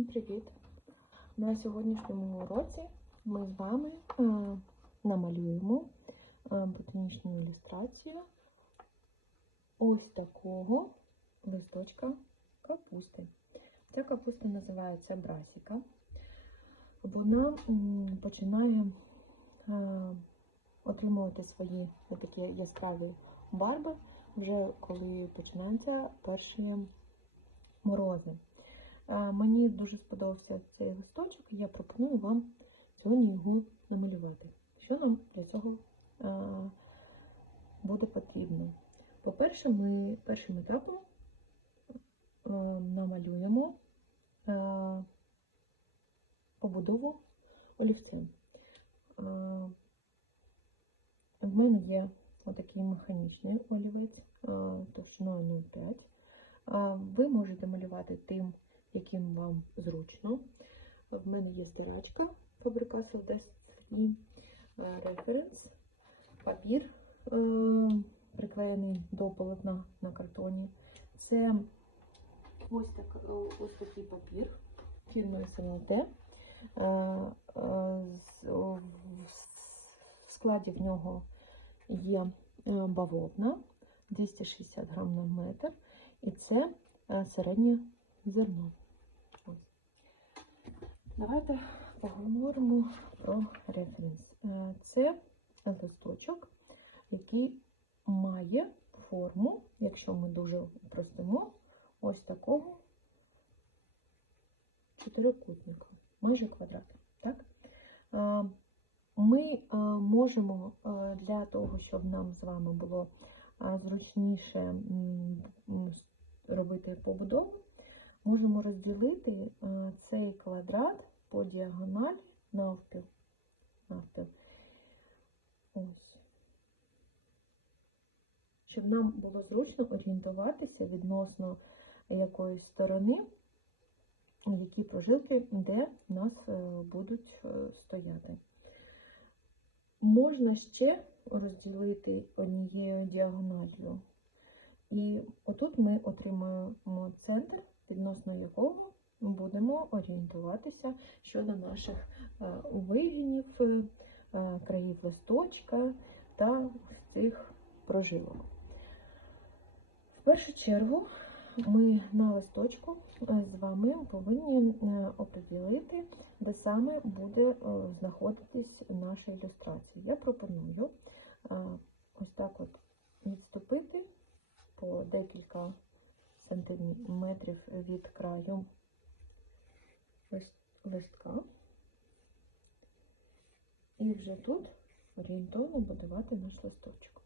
Всім привіт! На сьогоднішньому уроці ми з вами е, намалюємо е, ботанічну ілюстрацію ось такого листочка капусти. Ця капуста називається брасіка. Вона починає е, отримувати свої такі яскраві барви вже коли починаються перші морози. Мені дуже сподобався цей листочок, і я пропоную вам сьогодні його намалювати. Що нам для цього буде потрібно? По-перше, ми першим етапом намалюємо побудову олівцем. В мене є отакий механічний олівець товщиною 0,5. Ви можете малювати тим, яким вам зручно. В мене є стирачка Faber-Castell Desk Free Reference, папір, е, приклеєний до полотна на картоні. Це ось, так, е, ось такий папір фірми СНЛТ. Е, е, В складі в нього є е, бавовна 260 грам на метр. І це е, середнє зерно. Давайте поговоримо про референс. Е, Це листочок, який має форму, якщо ми дуже простимо, ось такого чотирикутника, майже квадрат. Так? Е, Ми е, можемо для того, щоб нам з вами було зручніше робити побудову, можемо розділити цей квадрат по діагоналі навпіл. навпіл. Ось. Щоб нам було зручно орієнтуватися відносно якоїсь сторони, які прожилки, де у нас е, будуть е, стояти. Можна ще розділити однією діагоналлю. І отут ми отримаємо центр, відносно якого будемо орієнтуватися щодо наших е, вигінів, е, країв листочка та цих прожилок. В першу чергу ми на листочку е, з вами повинні е, оприділити, де саме буде е, знаходитись наша ілюстрація. Я пропоную е, ось так от відступити по декілька сантиметрів від краю листка. І вже тут орієнтовно будувати наш листочок.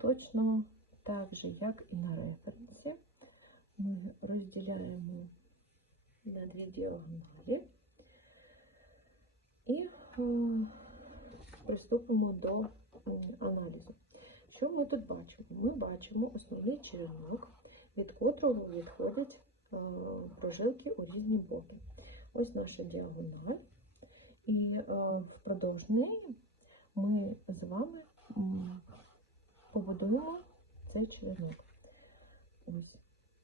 Точно так же, як і на референсі, ми розділяємо на дві діагоналі і е, приступимо до аналізу. Що ми тут бачимо? Ми бачимо основний черенок, від котрого відходять е, прожилки у різні боки. Ось наша діагональ, і е, впродовж неї ми з вами побудуємо цей черенок. Ось.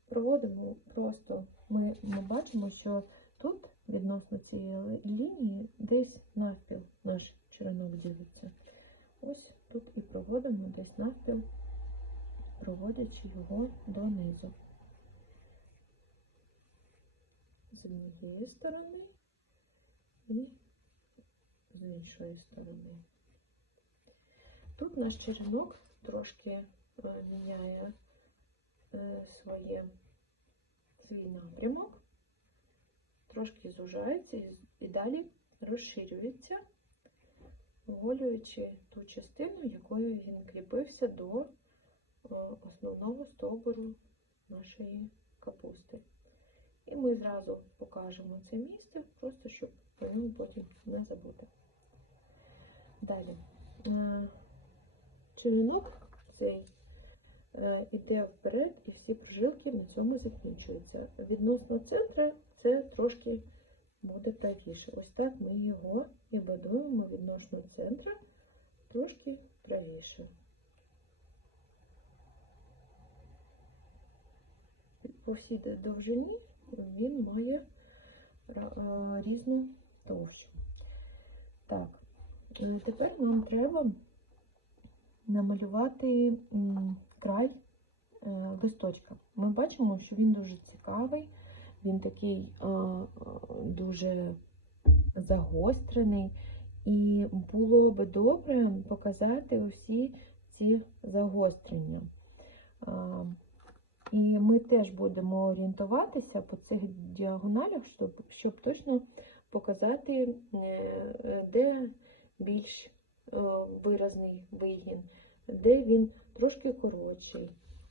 Проводимо просто, ми, ми бачимо, що тут відносно цієї лінії десь навпіл наш черенок ділиться. Ось тут і проводимо десь навпіл, проводячи його донизу. З однієї сторони і з іншої сторони. Тут наш черенок трошки е, міняє е, своє, свій напрямок, трошки зужається і, далі розширюється, оголюючи ту частину, якою він кріпився до е, основного стовбуру нашої капусти. І ми зразу покажемо це місце, просто щоб про нього потім не забути. Далі. Е, Черенок цей е, іде вперед, і всі прожилки на цьому закінчуються. Відносно центра це трошки буде правіше. Ось так ми його і будуємо відносно центра трошки правіше. По всій довжині він має ра- е, різну товщу. Так, е, тепер нам треба намалювати м, край е, листочка. Ми бачимо, що він дуже цікавий, він такий дуже загострений, і було би добре показати усі ці загострення. І ми теж будемо орієнтуватися по цих діагоналях, щоб, щоб точно показати, е, де більш е, виразний вигін, де він трошки коротший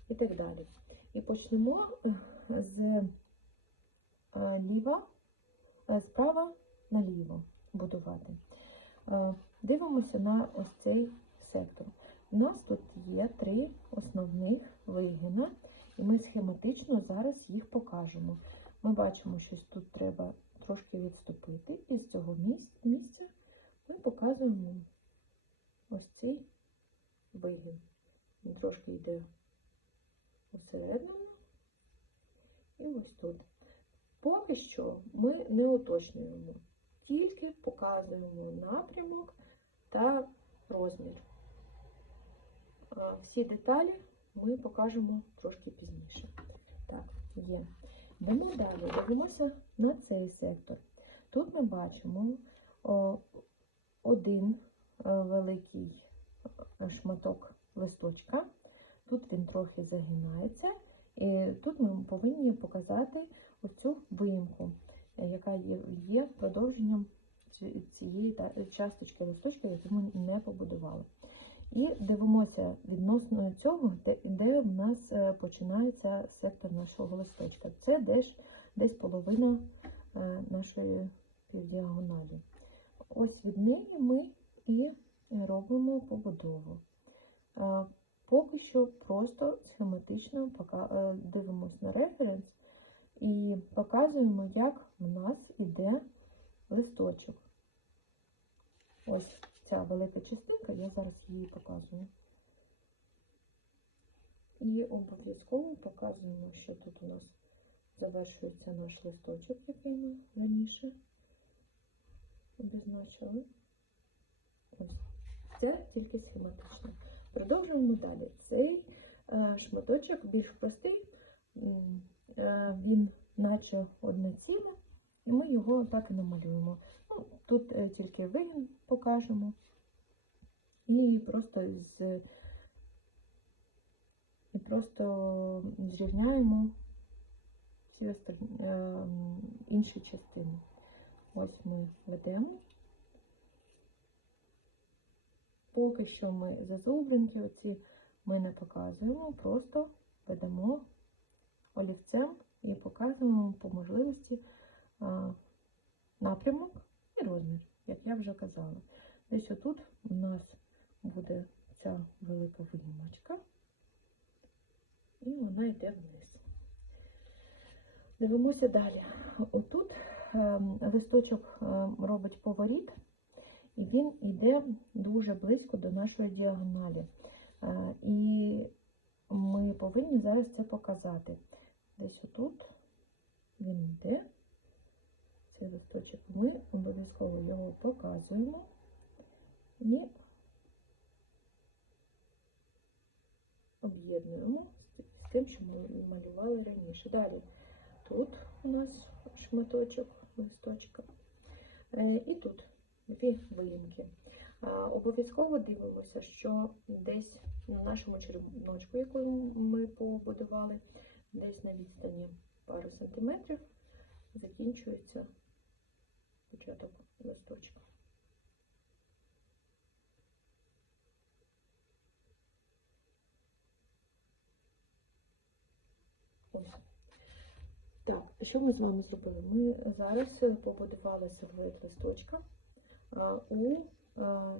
і так далі. І почнемо е, з е, ліва, е, справа наліво будувати. Дивимося на ось цей сектор. У нас тут є три основних вигина, і ми схематично зараз їх покажемо. Ми бачимо, що тут треба трошки відступити, і з цього місця ми показуємо ось цей вигін. Він трошки йде усередину і ось тут. Поки що ми не уточнюємо, тільки показуємо напрямок та розмір. Всі деталі ми покажемо трошки пізніше. Так, є. Йдемо далі, дивимося на цей сектор. Тут ми бачимо один е, великий е, шматок листочка. Тут він трохи загинається, і тут ми повинні показати оцю виїмку, е, яка є, продовженням цієї часточки листочка, яку ми не побудували. І дивимося відносно цього, де, де в нас е, починається сектор нашого листочка. Це десь, десь половина е, нашої півдіагоналі. Ось від неї ми і робимо побудову. Поки що просто схематично е, дивимося на референс і показуємо, як в нас іде листочок. Ось ця велика частинка, я зараз її показую. І обов'язково показуємо, що тут у нас завершується наш листочок, який ми раніше обізначили. Ось. Це тільки схематично. Продовжуємо далі. Цей е, шматочок більш простий, е, він наче одне ціле, і ми його так і намалюємо. Ну, тут е, тільки вигін покажемо. І просто з і просто зрівняємо всі остальні, е, м, інші частини. Ось ми ведемо. Поки що ми зазубринки оці ми не показуємо, просто ведемо олівцем і показуємо по можливості напрямок і розмір, як я вже казала. Десь отут у нас буде ця велика виймочка, і вона йде вниз. Дивимося далі. Отут ем, листочок ем, робить поворіт, і він йде дуже близько до нашої діагоналі. Е, І ми повинні зараз це показати. Десь отут він йде, цей листочок. Ми обов'язково його показуємо і об'єднуємо з тим, що ми малювали раніше. Далі тут у нас шматочок листочка. Е, І тут Обов'язково дивимося, що десь на нашому черночку, яку ми побудували, десь на відстані пару сантиметрів закінчується початок листочка. Так, що ми з вами зробили? Ми зараз побудували силует листочка у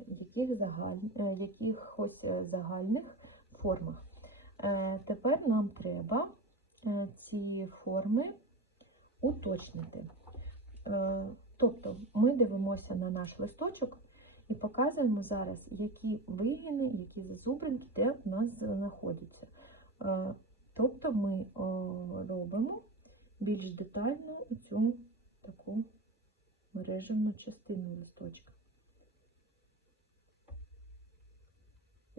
яких загаль... е, якихось е, загальних формах. Е, Тепер нам треба е, ці форми уточнити. Е, Тобто ми дивимося на наш листочок і показуємо зараз, які вигини, які зазубринки, де в нас знаходяться. Е, Тобто ми робимо більш детально цю таку крижану частину листочка.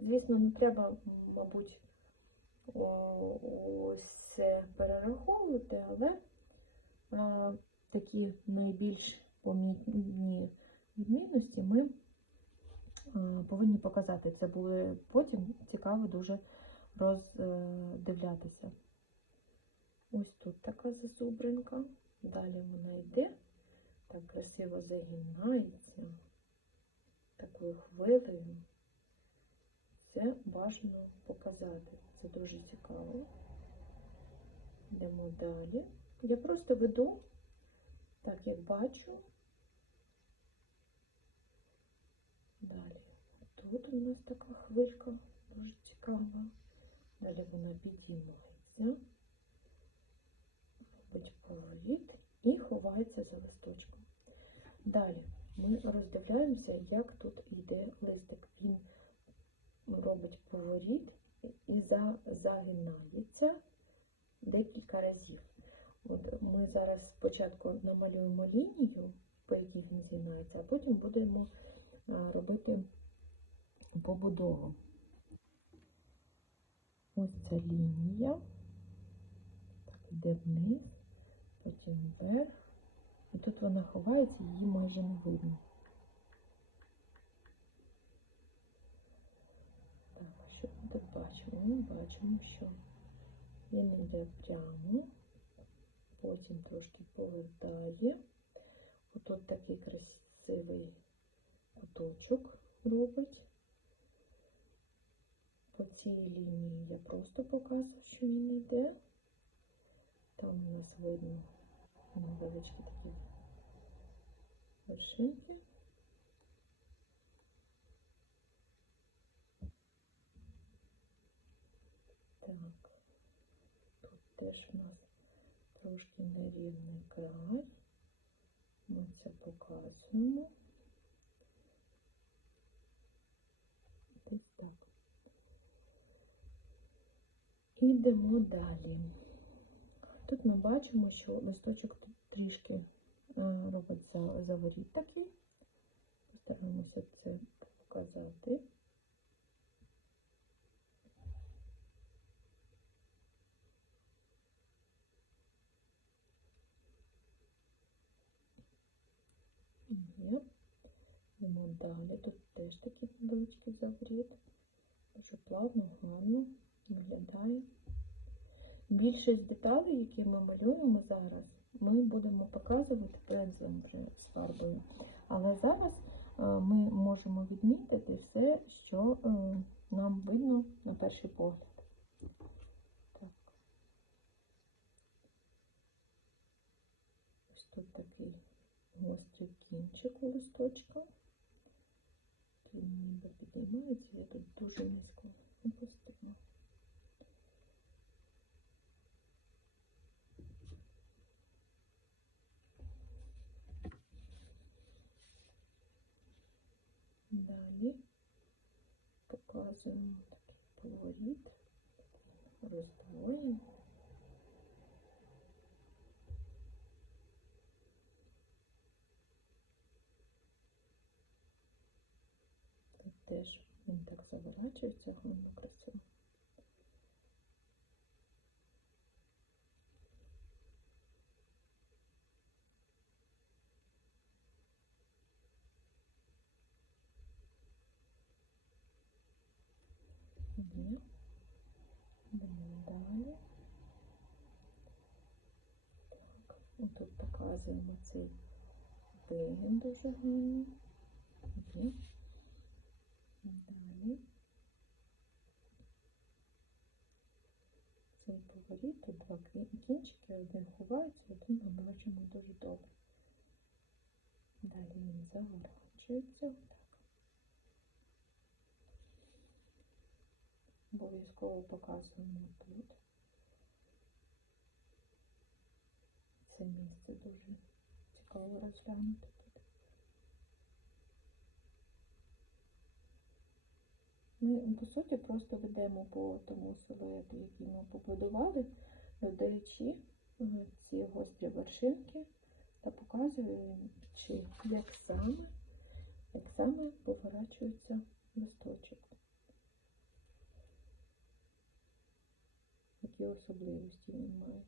Звісно, не треба, мабуть, ось перераховувати, але такі найбільш помітні відмінності ми повинні показати. Це буде потім цікаво дуже роздивлятися. Ось тут така зазубринка, далі вона йде, так красиво загинається такою хвилею. Це бажано показати. Це дуже цікаво. Йдемо далі. Я просто веду, так як бачу. Далі. Тут у нас така хвилька дуже цікава. Далі вона підіймається, робить поворіт і ховається за листочком. Далі ми роздивляємося, як тут йде листик. Він робить поворіт і загинається декілька разів. От ми зараз спочатку намалюємо лінію, по якій він згинається, а потім будемо робити побудову. Ось ця лінія, так іде вниз, потім вверх. І тут вона ховається, її майже не видно. Так, що ми тут бачимо? Ми бачимо, що він йде прямо, потім трошки повертає. Отут такий красивий куточок робить. По цій лінії я просто показую, що він йде. Там у нас видно невеличкі такі вершинки. Так, тут теж у нас трошки нерівний край. Ми це показуємо. Ось так. Ідемо далі. Тут ми бачимо, що листочок тут трішки е, робить заворіт такий. Постараємося це показати. Є. Йдемо далі. Тут теж такий невеличкий заворіт. Дуже плавно, гарно виглядає. Більшість деталей, які ми малюємо зараз, ми будемо показувати пензлем вже з фарбою. Але зараз е, ми можемо відмітити все, що е, нам видно на перший погляд. Так. Ось тут такий гострий кінчик у листочка. Тут ніби підіймається, я тут дуже низько опустила. Далі показуємо такий поворіт, роздвоєння. Заворачується, гарно красиво. Тут показуємо цей вигін дуже гарно. Далі. Цей два кінчики, один ховається, один ми бачимо дуже добре. Далі він заворачується. Отак. Обов'язково показуємо тут. Це місце дуже цікаво розглянути Ми, по суті, просто ведемо по тому силуету, який ми побудували, додаючи е, ці гострі вершинки та показуючи, як саме як саме поворачується листочок. Які особливості він має.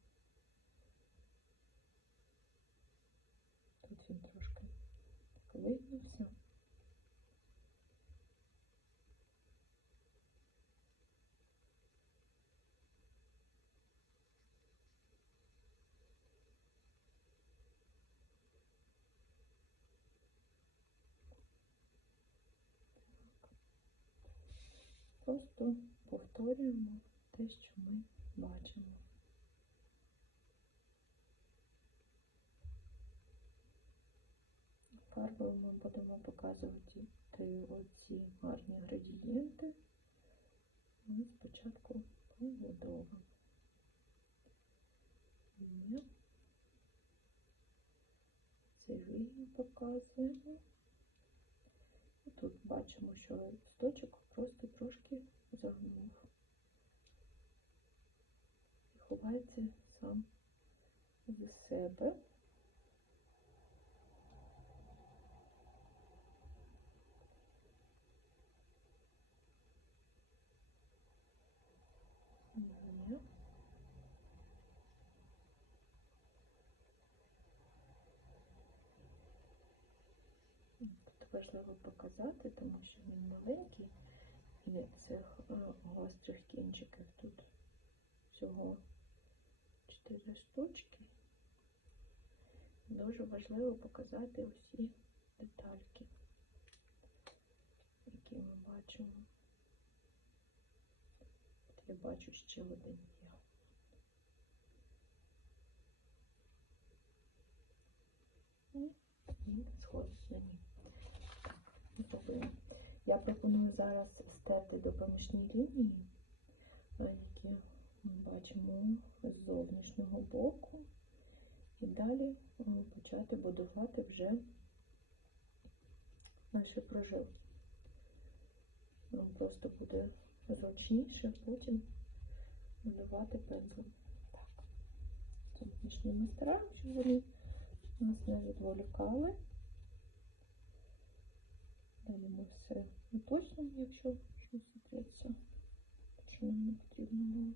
Просто повторюємо те, що ми бачимо. Фарбою ми будемо показувати оці гарні градієнти. Ми спочатку побудова. Є. Це вії показуємо. Тут бачимо, що листочок просто трошки загнув. І ховається сам з себе. Важливо показати, тому що він маленький і цих е, гострих кінчиків тут всього 4 штучки. Дуже важливо показати усі детальки, які ми бачимо. Я бачу ще один є. Він сходить на ній. Так, зробимо. Я пропоную зараз стерти допоміжні лінії, які ми бачимо з зовнішнього боку. І далі почати будувати вже наші прожилки. Просто буде зручніше потім малювати пензлем. Так, ми стараємося, щоб вони нас не відволікали. Далі ми все уточнимо, якщо щось закриється, що нам не потрібно було.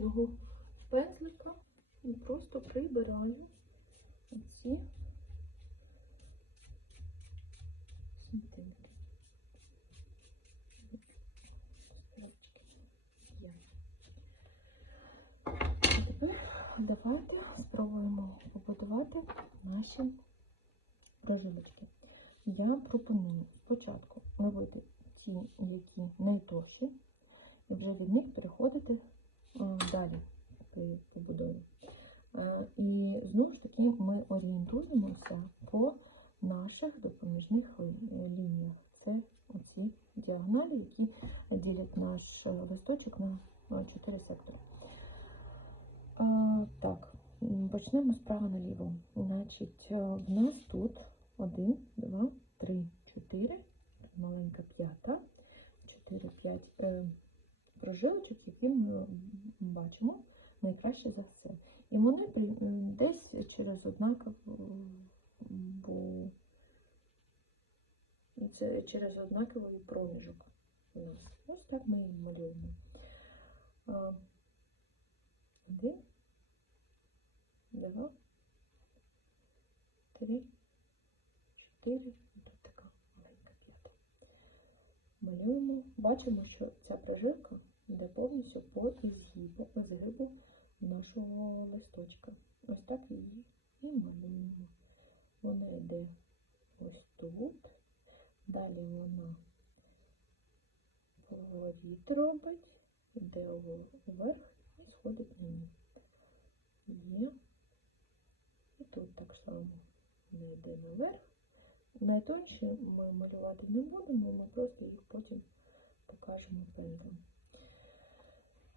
Магічного пензлика і просто прибираю ці сантиметри. Давайте спробуємо побудувати наші прожилочки. Я пропоную спочатку робити ті, які найтовші, і вже від них переходити е, далі при побудові. Е, І знову ж таки ми орієнтуємося по наших допоміжних ли- лініях. Це оці діагоналі, які ділять наш е, листочок на е, чотири сектори. Е, Так, м, почнемо справа наліво. Значить, е, в нас тут один, два, три, чотири, маленька п'ята, чотири, п'ять е, прожилочок, які ми м, бачимо найкраще за все. І вони десь через однакову, це через однаковий проміжок у нас. Ось так ми і малюємо. Один, два, три, чотири. Тут така маленька п'ята. Малюємо. Бачимо, що ця прожилка йде повністю по згибу нашого листочка. Ось так її і малюємо. Вона йде ось тут. Далі вона поворіт робить, йде вверх і сходить ні. Є. І тут так само вона йде наверх. Найтонші ми малювати не будемо, ми просто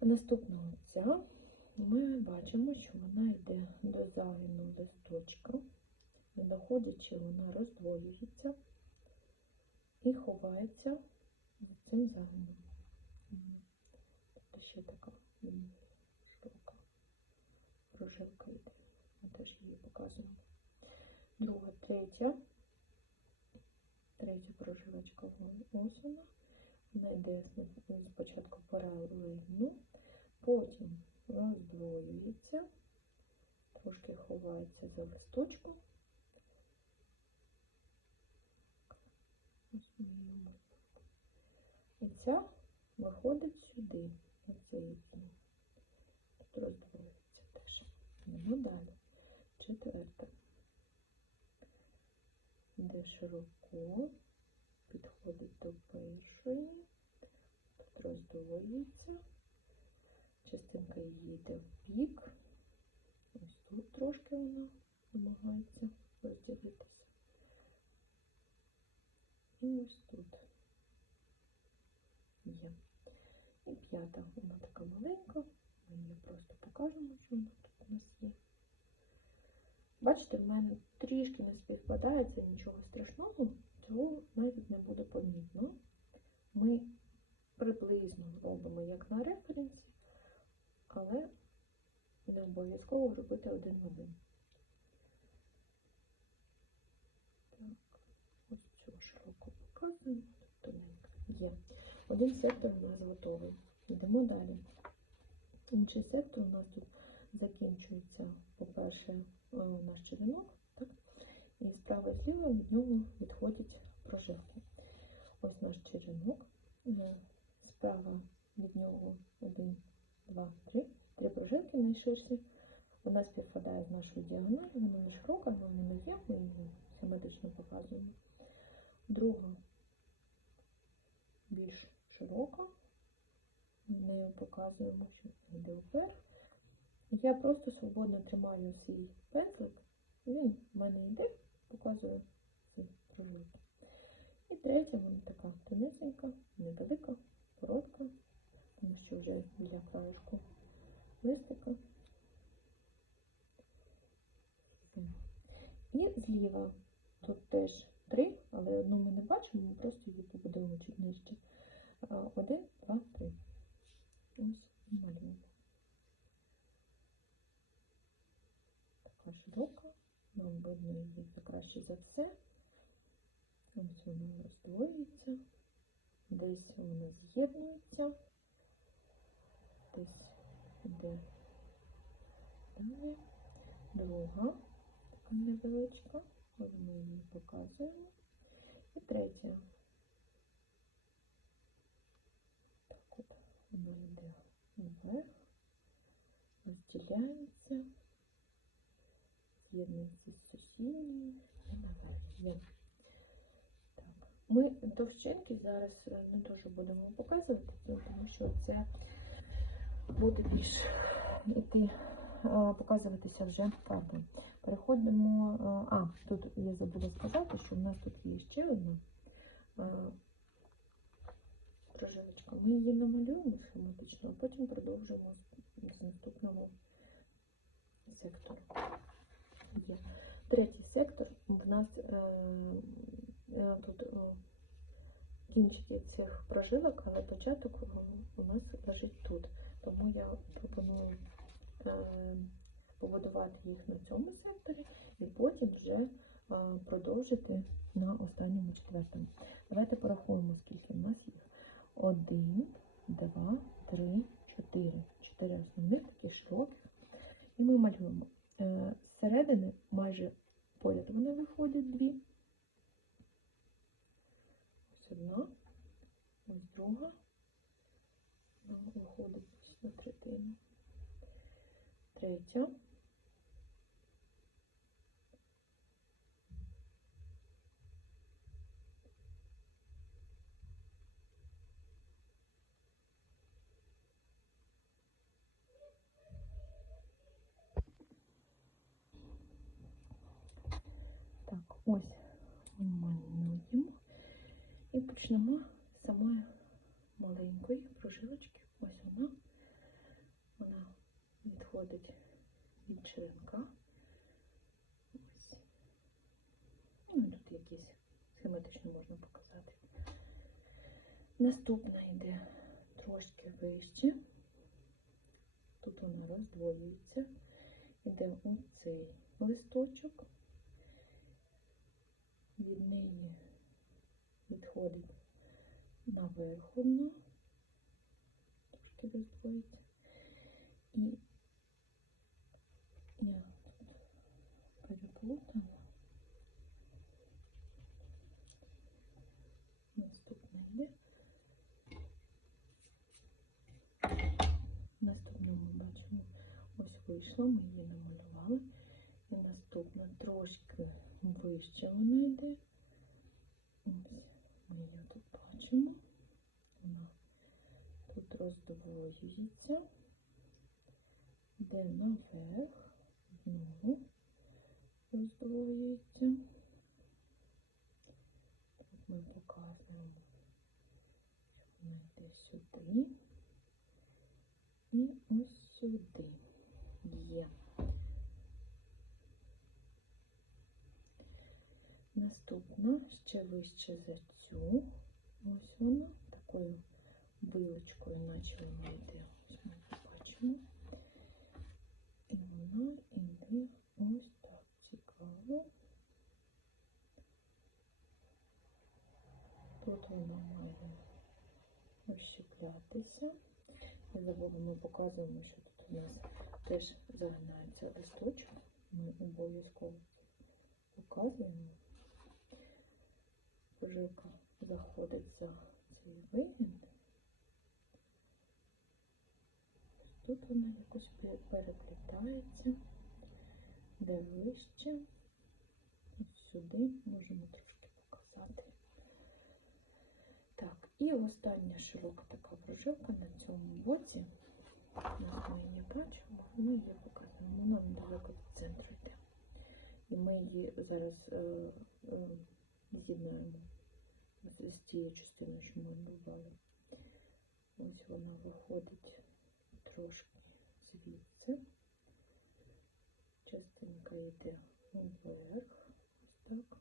Наступного ця. Ми бачимо, що вона йде до загину листочка, не доходячи, вона роздвоюється і ховається за цим загином. Мгм. Тобто ще така м, широка прожилка йде. Ми теж її показуємо. Друга, третя. Третя прожилочка вон- ось вона. Вона йде с- спочатку паралельно, потім роздвоюється. Так, трошки ховається за листочком. Ось ми її І ця виходить сюди, на цей вікно. Тут роздвоюється теж. Йдемо далі. Четверте. Де широко підходить до першої, тут роздвоюється, частинка йде в бік, ось тут трошки вона намагається розділитися. І ось тут є. І п'ята, вона така маленька, ми її просто покажемо, що вона тут у нас є. Бачите, в мене трішки не співпадає, це нічого страшного, цього навіть не буде помітно. Ми приблизно робимо як на референсі, але не обов'язково робити один в один. Так, ось цю широко показуємо. Один сектор у нас готовий. Йдемо далі. Інший сектор у нас тут закінчується, по-перше, е, наш черенок, так? і справа і зліва від нього відходять прожилки. Ось наш черенок, е, справа від нього один, два, три, три прожилки найширші. Вона співпадає з нашою діагональю, вона не широка, але вона є, ми її симетрично показуємо. Друга більш широка, ми показуємо, що йде вверх. Я просто свободно тримаю свій пензлик, він в мене йде, показує ці прожилки. І третя, вона така тонесенька, невелика, коротка, тому що вже біля краєшку листика. І зліва тут теж три, але одну ми не бачимо, ми просто її побудуємо чуть нижче. А, Один, два, три. Ось малюємо. Така широка, нам видно її краще за все. Ось вона роздвоюється, десь вона з'єднується, десь йде далі. Друга, така невеличка, ось ми її показуємо. І третя. Так йде вверх, розділяється, з'єднується з сусідньою і наверх. Так. Ми товщинки зараз е, не дуже будемо показувати, тому що це буде більш іти, е, показуватися вже фарбою. Переходимо. е, А, тут я забула сказати, що в нас тут є ще одна е. Ми її намалюємо схематично, а потім продовжимо з, наступного сектору. Є. Третій сектор в нас е, е, тут е, кінчики цих прожилок, але початок у нас лежить тут. Тому я пропоную е, побудувати їх на цьому секторі і потім вже е, продовжити на останньому четвертому. Давайте порахуємо, скільки в нас їх. Один, два, три, чотири. Чотири основних таких широких. І ми малюємо. Е, Зсередини майже поряд вони виходять дві. Ось одна, ось друга. Вона виходить ось на третину. Третя. Так, ось малюємо. І почнемо з самої маленької прожилочки. Ось вона. Вона відходить від черенка. Ось. Ну, тут якісь схематично можна показати. Наступна йде трошки вище. Тут вона роздвоюється. Іде у цей листочок. Від неї відходить наверх одна, трошки роздвоїться. І я тут вона. Наступна йде. Наступну ми бачимо, ось вийшла, ми її намалювали. І наступна трошки вище вона йде. Ось ми її тут бачимо. Вона тут роздвоюється, йде наверх, знову роздвоюється. Тут ми показуємо, що вона йде сюди і ось сюди є. Наступна ще вище за цю. Ось вона такою вилочкою, наче вона йде. Ось ми її бачимо. І вона йде ось так цікаво. Тут вона має розщеплятися. Не забули, ми показуємо, що тут у нас теж загинається листочок. Ми обов'язково показуємо. Жилка заходить за цей вигін. Тут вона якось переплітається, де вище. Сюди можемо трошки показати. Так, і остання широка така прожилка на цьому боці. Ось ми її бачимо, ми її показуємо. Вона недалеко від центру йде. І ми її зараз е, е, з'єднаємо з, тією частиною, що ми малювали. Ось вона виходить трошки звідси. Частинка йде вверх. Ось так.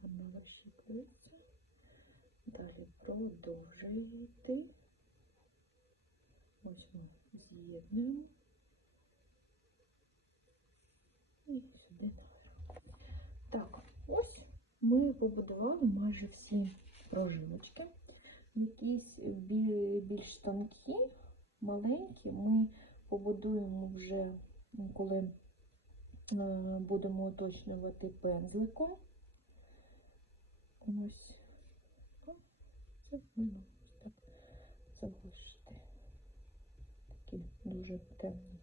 Вона розщіплюється. Далі продовжує йти. Ось ми з'єднуємо. І сюди наверх. Так, ось ми побудували майже всі прожилочки. Якісь більш тонкі, маленькі ми побудуємо вже, коли е, будемо уточнювати пензликом. Ось. Це так залишити. Такі дуже темні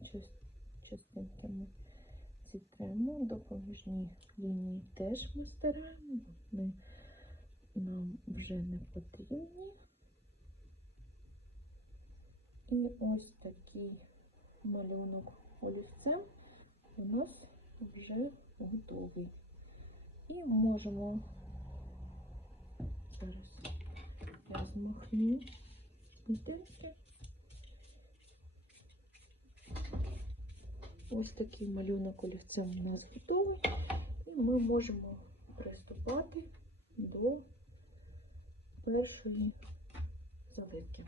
частинки ми зітремо. Допоміжні лінії теж ми стираємо, бо вони нам вже не потрібні. І ось такий малюнок олівцем у нас вже готовий. І можемо зараз я змахну. Ось такий малюнок олівцем у нас готовий. І ми можемо приступати до першої заливки.